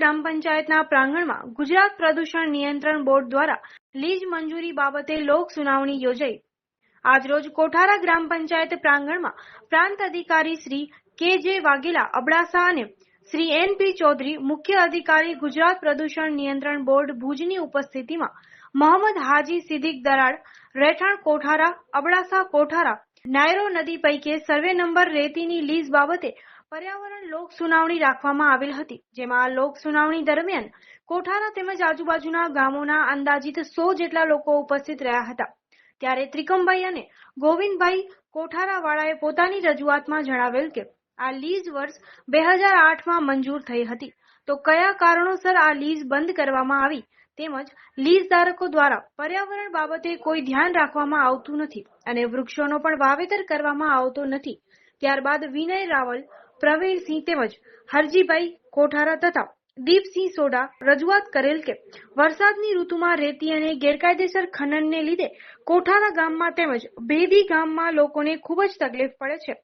ગ્રામ પંચાયતના પ્રાંગણમાં ગુજરાત પ્રદૂષણ નિયંત્રણ બોર્ડ દ્વારા લીઝ મંજૂરી બાબતે લોક સુનાવણી યોજાઈ। આજરોજ કોઠારા ગ્રામ પંચાયત પ્રાંગણમાં પ્રાંત અધિકારી શ્રી કે.જે. વાઘેલા અબડાસા અને શ્રી એન.પી. ચૌધરી મુખ્ય અધિકારી ગુજરાત પ્રદૂષણ નિયંત્રણ બોર્ડ ભુજની ઉપસ્થિતિમાં મોહમ્મદ હાજી સિદ્દીક દરાડ રહેઠાણ કોઠારા અબડાસા કોઠારા નાયરો નદી પૈકી સર્વે નંબર રેતીની લીઝ બાબતે પર્યાવરણ લોક સુનાવણી રાખવામાં આવેલ હતી, જેમાં લોક સુનાવણી દરમિયાન કોઠારા તેમજ આજુબાજુના ગામોના અંદાજિત 100 જેટલા લોકો ઉપસ્થિત રહ્યા હતા। ત્યારે ત્રિકમભાઈ અને ગોવિંદભાઈ કોઠારાવાળાએ પોતાની રજૂઆતમાં જણાવેલ કે આ લીઝ વર્ષ 2008માં મંજૂર થઈ હતી, તો કયા કારણોસર આ લીઝ બંધ કરવામાં આવી તેમજ લીઝ ધારકો દ્વારા પર્યાવરણ બાબતે કોઈ ધ્યાન રાખવામાં આવતું નથી અને વૃક્ષોનો પણ વાવેતર કરવામાં આવતો નથી। ત્યારબાદ વિનય રાવલ, પ્રવીણસિંહ તેમજ હરજીભાઈ કોઠારા તથા દીપસિંહ સોઢા રજૂઆત કરેલ કે વરસાદની ઋતુમાં રેતી અને ગેરકાયદેસર ખનનને લીધે કોઠારા ગામમાં તેમજ ભેદી ગામમાં લોકોને ખૂબ જ તકલીફ પડે છે।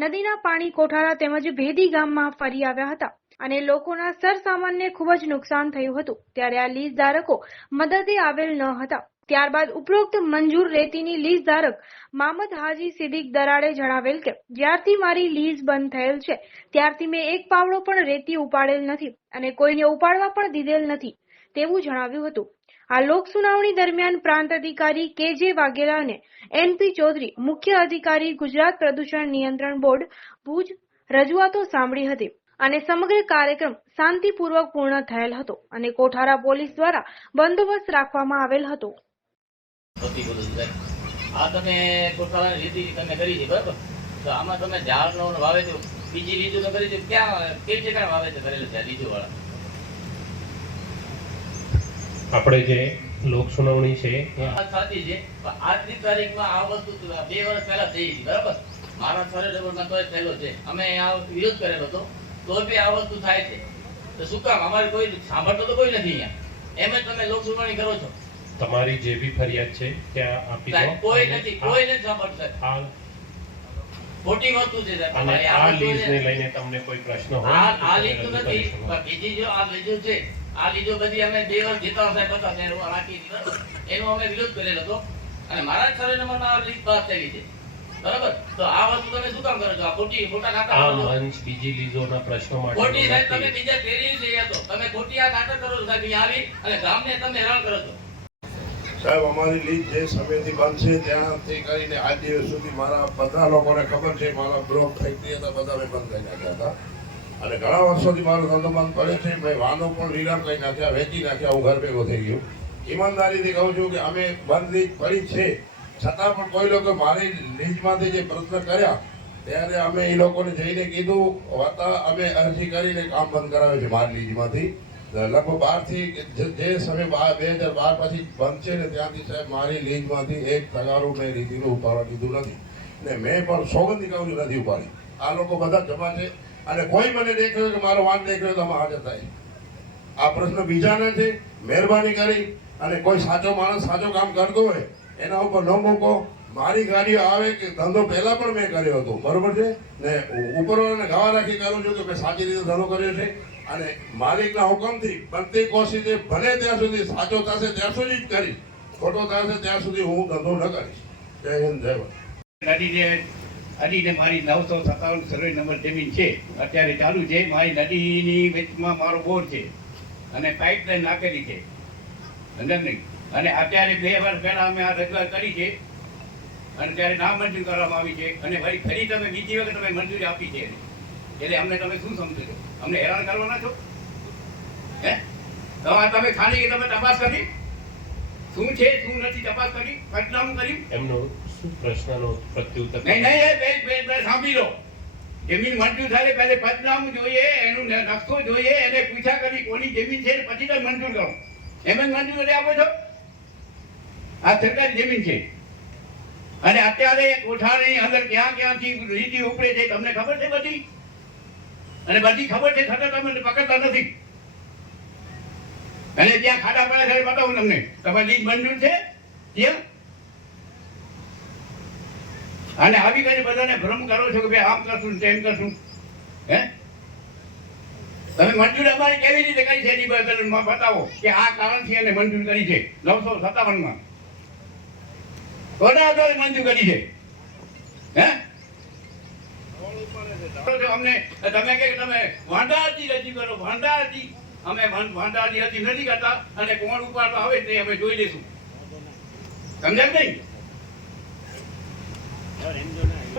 નદીના પાણી કોઠારા તેમજ ભેદી ગામમાં ફરી આવ્યા હતા અને લોકોના સરસામાનને ખૂબ જ નુકસાન થયું હતું। ત્યારે આ લીઝ ધારકો મદદે આવેલ ન હતા। ત્યારબાદ ઉપરોક્ત મંજૂર રેતીની લીઝ ધારક મોહમ્મદ હાજી સિદ્દીક દરાડે જણાવેલ કે જ્યારથી મારી લીઝ બંધ થયેલ છે ત્યારથી મેં એક પાવડો પણ રેતી ઉપાડેલ નથી અને કોઈને ઉપાડવા પણ દીધેલ નથી તેવું જણાવ્યું હતું। આ લોક સુનાવણી દરમિયાન પ્રાંત અધિકારી કે.જે. વાઘેલા અને એન.પી. ચૌધરી મુખ્ય અધિકારી ગુજરાત પ્રદૂષણ નિયંત્રણ બોર્ડ ભુજ રજૂઆતો સાંભળી હતી અને સમગ્ર કાર્યક્રમ શાંતિપૂર્વક પૂર્ણ થયેલ હતો અને કોઠારા પોલીસ દ્વારા બંદોબસ્ત રાખવામાં આવેલ હતો। આ તમે કોઠારાની રીતિ તમે કરી છે બરાબર, તો આમાં તમે ઝાડનો વાવેતર બીજી રીતો કરી છે, ક્યાં કઈ જગ્યાએ વાવેતર કરેલું છે લીજો વાળા? આપણે જે લોક સુનાવણી છે સાચી છે, પણ આજની તારીખમાં આ વસ્તુ 2 વર્ષ પહેલા થઈ હતી બરાબર, મારા સર્વેમાં તો થયેલો છે, અમે આ વિરોધ કરેલો હતો તો બી આ વસ્તુ થાય છે, તો શું કામ? અમારે કોઈ સાંભળતો તો કોઈ નથી અહીંયા, એમ જ તમે લોક સુનાવણી કરો છો? તમારી જે બી ફરિયાદ છે ત્યાં આપી દો, કોઈ નથી સાંભળતું। ખોટી વસ્તુ છે અને આ લીઝને લઈને તમને કોઈ પ્રશ્ન હોય આ લીઝ તો નથી, બીજી જો આ લીઝો છે આ લીધો બધી અમે 2 વર્ષ જીતા હતા 50 રાખી બરાબર, એનો અમે વિરોધ કરેલો હતો અને મારા જ સર્વે નંબરમાં આ લીઝ પાસ થઈ છે બરાબર, તો આ વસ્તુ તમે શું કામ કરો છો? આ ખોટા નાટક આ મંચ બીજી લીઝોના પ્રશ્નો માટે ખોટી સાહેબ તમે બીજા ટ્રેનિંગ છે તો તમે ખોટી આ નાટક કરો છો સાહેબ, આવી અને ગામને તમે હેરાન કરો છો સાહેબ। અમારી લીઝ જે સમયથી બંધ છે ત્યાંથી કરીને આજ દિવસ સુધી મારા બધા લોકોને ખબર છે, મારા બ્લોક ફેક્ટરી હતા બધા મેં બંધ કરી નાખ્યા હતા અને ઘણા વર્ષોથી મારો ધંધો બંધ પડે છે, મેં વાહનો પણ લીલામ કરી નાખ્યા, વેચી નાખ્યા, હું ઘર ભેગો થઈ ગયો। ઈમાનદારીથી કહું છું કે અમે બંધ લીઝ પડી છે છતાં પણ કોઈ લોકો મારી લીઝમાંથી જે પ્રશ્ન કર્યા ત્યારે અમે એ લોકોને જઈને કીધું હતા, અમે અરજી કરીને કામ બંધ કરાવે છે મારી લીઝમાંથી। લગભગ 12 થી જે સમય 2012 પછી બંધ છે ને ત્યાંથી સાહેબ મારી લીઝમાંથી એક તગારું મેં રીતિનું ઉપાડવા દીધું નથી ને મેં પણ સોગંદી કહું છું નથી ઉપાડી। આ લોકો બધા જમા છે અને કોઈ મને દેખ્યો કે મારો વાંક દેખ્યો તો અમે હાજર થાય। આ પ્રશ્ન બીજાને છે, મહેરબાની કરી અને કોઈ સાચો માણસ સાચો કામ કરતો હોય એના ઉપર ન મૂકો। મારી ગાડીઓ આવે કે ધંધો પહેલા પણ મેં કર્યો હતો બરોબર છે ને, ઉપરવાળાને ગવા રાખી કરું છું કે મેં સાચી રીતે ધંધો કર્યો છે અને માલિકના હુકમથી બનતી કોશિશ ભલે ત્યાં સુધી સાચો થશે ત્યાં સુધી જ કરીશ, ખોટો થશે ત્યાં સુધી હું ધંધો ન કરીશ। જય હિન્દ, જય ભારત। નદીને મારી 957 સર્વે નંબર જમીન છે, અત્યારે ચાલુ છે। મારી નદીની વચમાં મારો બોર છે અને પાઇપલાઇન નાખેલી છે અંદર નહીં, અને અત્યારે 2 વર્ષ પહેલા અમે આ રજૂઆત કરી છે અને ત્યારે ના મંજૂર કરવામાં આવી છે અને ફરી તમે બીજી વખત તમે મંજૂરી આપી છે, એટલે અમને તમે શું સમજો છો? અમને હેરાન કરવાના છો? હે તમે ખાલી તમે તપાસ કરી શું છે શું નથી તપાસ કરી, પંચનામું કર્યું? એમનો શું પ્રશ્નનો પ્રત્યુત્તર નહીં સાંભળી લો, જમીન મંજૂર થાય પહેલે પંચનામું જોઈએ, એનું નકશો જોઈએ, એને પૂછા કરી કોની જમીન છે પછી તમે મંજૂર કરો, એમ જ મંજૂર કરી આપો છો? આ સરકારી જમીન છે અને અત્યારે કોઠારની અંદર ક્યાંથી રીતિ ઉપડે છે તમને ખબર છે બધી, અને બધી ખબર છે છતાં તમે પકડતા નથી અને ત્યાં ખાડા પડ્યા છે બતાવું તમને, તમારી લીઝ મંજૂર છે ત્યાં અને આવી કરીને બધાને ભ્રમ કરો છો કે ભાઈ આમ કરશું તેમ કરશું। હે તમે મંજૂર અમારી કેવી રીતે કરી છે એની બતાવો કે આ કારણથી એને મંજૂર કરી છે 957 કોના આધારે મંજૂર કરી છે હે અમને તમે કે તમે વાંઢાજી રજી કરો વાંઢાજી અમે વાંઢાજી રજી નથી કરતા અને કોણ ઉપાડવા આવે તે અમે જોઈ લઈશું સમજાય નહીં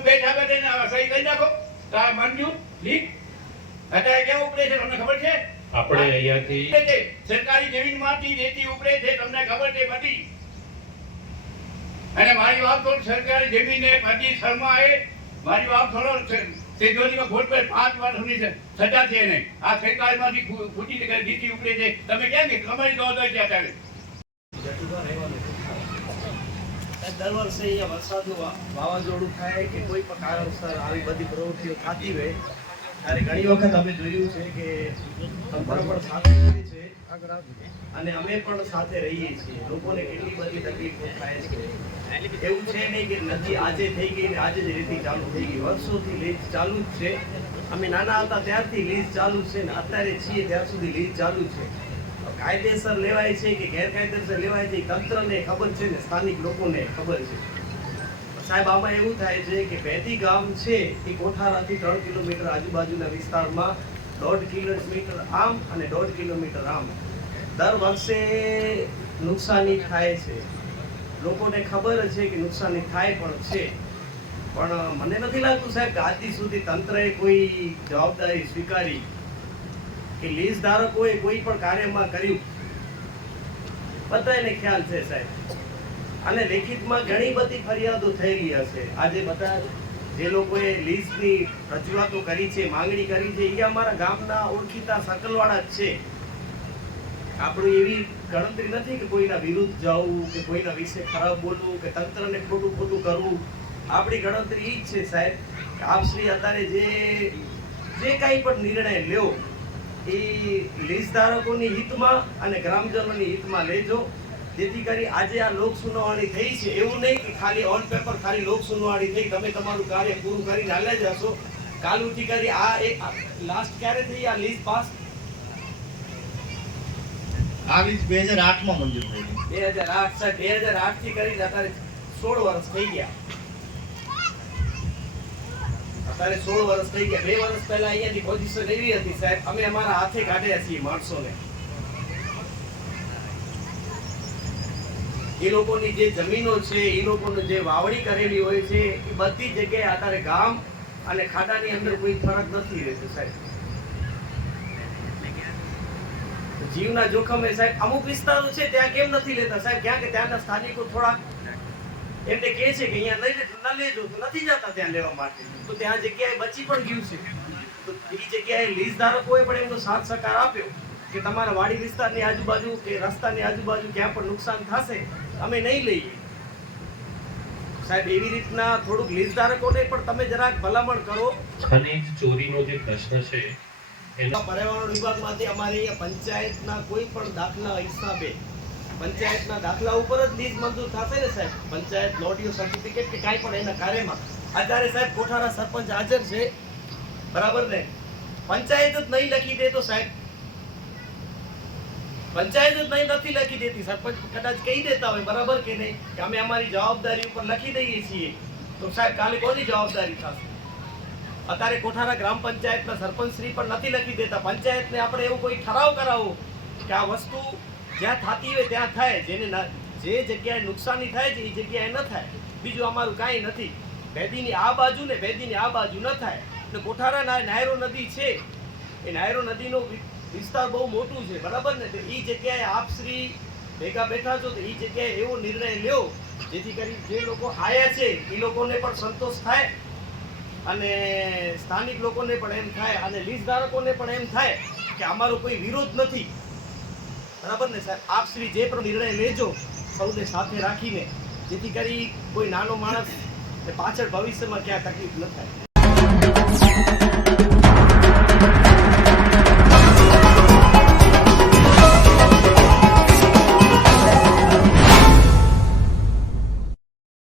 બેઠા બેઠા સહી કરી નાખો તાર મંજૂર લીક અત્યારે કેવું ઉપડે છે તમને ખબર છે આપણે અહીંયાથી સરકારી જમીનમાંથી રેતી ઉપડે છે તમને ખબર છે બધી અને મારી વાત તો સરકારી જમીને બધી શર્માએ મારી વાત થોડો તેજોરીમાં ખોટ પર 5 વર્ષની સજા છે એને આ સરકારમાંથી ખોટી નીતિ ઉપડે છે તમે ક્યાં કે તમારી જવાબદારી છે અત્યારે દર વર્ષે અહીંયા વરસાદનું વાવાઝોડું થાય કે કોઈ પણ કારણસર આવી બધી પ્રવૃત્તિઓ થતી હોય ત્યારે ઘણી વખત અમે જોયું છે કે તંત્ર પણ સાથે રહે છે અને અમે પણ સાથે રહીએ છીએ લોકોને કેટલી બધી તકલીફો થાય છે એવું છે નહીં કે નદી આજે થઈ ગઈ ને આજે જ રેતી ચાલુ થઈ ગઈ વર્ષોથી લીઝ ચાલુ જ છે અમે નાના હતા ત્યારથી લીઝ ચાલુ છે ને અત્યારે છીએ ત્યાં સુધી લીઝ ચાલુ છે કાયદેસર લેવાય છે કે ગેરકાયદેસર લેવાય છે તંત્રને ખબર છે ને સ્થાનિક લોકોને ખબર છે સાહેબ આમાં એવું થાય છે કે ભેદી ગામ છે એ કોઠારાથી 3 કિલોમીટર આજુબાજુના વિસ્તારમાં 1.5 કિલોમીટર આમ અને 1.5 કિલોમીટર આમ દર વર્ષે નુકસાની થાય છે લોકોને ખબર છે કે નુકસાની થાય પણ છે પણ મને નથી લાગતું સાહેબ કે આજ સુધી તંત્રએ કોઈ જવાબદારી સ્વીકારી કે લીઝ ધારકોએ કોઈ પણ કાર્યમાં કર્યું બધાને ખ્યાલ છે સાહેબ અને લેખિતમાં ઘણી બધી ફરિયાદો થયેલી હશે આજે બધા જે લોકોએ લીઝની રજૂઆતો કરી છે માંગણી કરી છે એ અમારા ગામના ઓળખીતા સર્કલવાળા જ છે આપણું એવી ગણતરી નથી કે કોઈના વિરુદ્ધ જવું કે કોઈના વિશે ખરાબ બોલવું કે તંત્રને ખોટું કરવું આપણી ગણતરી એ જ છે સાહેબ કે આપ શ્રી અત્યારે જે કાંઈ પણ નિર્ણય લ્યો એ લીઝ ધારકોની હિતમાં અને ગ્રામજનોની હિતમાં લેજો જેથી કરી આજે આ લોક સુનાવણી થઈ છે એવું નહીં કે ખાલી ઓન પેપર ખાલી લોક સુનાવણી થઈ તમે તમારું કાર્ય પૂરું કરીને હાલ્યા જશો કાલ ઉઠી કરી આ એક લાસ્ટ ક્યારે થઈ આ લીઝ પાસ આ લીઝ 2008 માં મંજૂર થઈ 2008 સાહેબ 2008 થી કરીને અત્યારે 16 વર્ષ થઈ ગયા અત્યારે 16 વર્ષ થઈ ગયા 2 વર્ષ પહેલા અહીંયાની પોઝિશન એવી હતી સાહેબ અમે અમારા હાથે કાઢ્યા છીએ માણસોને એ લોકોની જે જમીનો છે એ લોકોની જે વાવણી કરેલી હોય છે એ બધી જગ્યાએ અત્યારે ગામ અને ખાડાની અંદર કોઈ ફરક નથી રહેતો સાહેબ જીવના જોખમે સાહેબ અમુક વિસ્તારો છે ત્યાં કેમ નથી લેતા સાહેબ ક્યાં કે ત્યાંના સ્થાનિકો થોડા એમને કહે છે કે અહીંયા ન લેજો તો નથી જતા ત્યાં લેવા માટે તો ત્યાં જગ્યાએ બચી પણ ગયું છે તો એ જગ્યાએ લીઝ ધારકોએ પણ એમનો સાથ સહકાર આપ્યો કે તમારા વાડી વિસ્તારની આજુબાજુ કે રસ્તાની આજુબાજુ ક્યાં પણ નુકસાન થશે અમે નહીં લઈએ સાહેબ એવી રીતના થોડુંક લીઝ ધારકોને પણ તમે જરાક ભલામણ કરો ખનીજ ચોરીનો જે પ્રશ્ન છે એનો પર્યાવરણ વિભાગમાંથી અમારે અહીંયા પંચાયતના કોઈ પણ દાખલા હિસાબે પંચાયતના દાખલા ઉપર જ લીઝ મંજૂર થશે ને સાહેબ પંચાયત નોટિયો સર્ટિફિકેટ કે કાંઈ પણ એના કાર્યમાં અત્યારે સાહેબ કોઠારા સરપંચ હાજર છે બરાબર ને પંચાયત જ નહીં લખી દે તો સાહેબ પંચાયત જ નથી લખી દેતી સરપંચ કદાચ કહી દેતા હોય બરાબર કે નહીં કે અમે અમારી જવાબદારી ઉપર લખી દઈએ છીએ તો સાહેબ કાલે કોની જવાબદારી થશે અત્યારે કોઠારા ગ્રામ પંચાયતના સરપંચ શ્રી પણ નથી લખી દેતા પંચાયતને આપણે એવું કોઈ ઠરાવ કરાવો કે આ વસ્તુ જ્યાં થતી હોય ત્યાં થાય જેને જે જગ્યાએ નુકસાની થાય છે એ જગ્યાએ ન થાય બીજું અમારું કાંઈ નથી ભેદીની આ બાજુ ને ભેદીની આ બાજુ ન થાય એટલે કોઠારા નાયરો નદી છે એ નાયરો નદીનો વિસ્તાર બહુ મોટું છે બરાબર ને તો એ જગ્યાએ આપ શ્રી ભેગા બેઠા છો તો એ જગ્યાએ એવો નિર્ણય લ્યો જેથી કરી જે લોકો આયા છે એ લોકોને પણ સંતોષ થાય અને સ્થાનિક લોકોને પણ એમ થાય અને લીઝ ધારકોને પણ એમ થાય કે અમારો કોઈ વિરોધ નથી બરાબર ને સાહેબ આપ શ્રી જે પણ નિર્ણય લેજો સૌને સાથે રાખીને જેથી કરી કોઈ નાનો માણસ પાછળ ભવિષ્યમાં ક્યાં તકલીફ ન થાય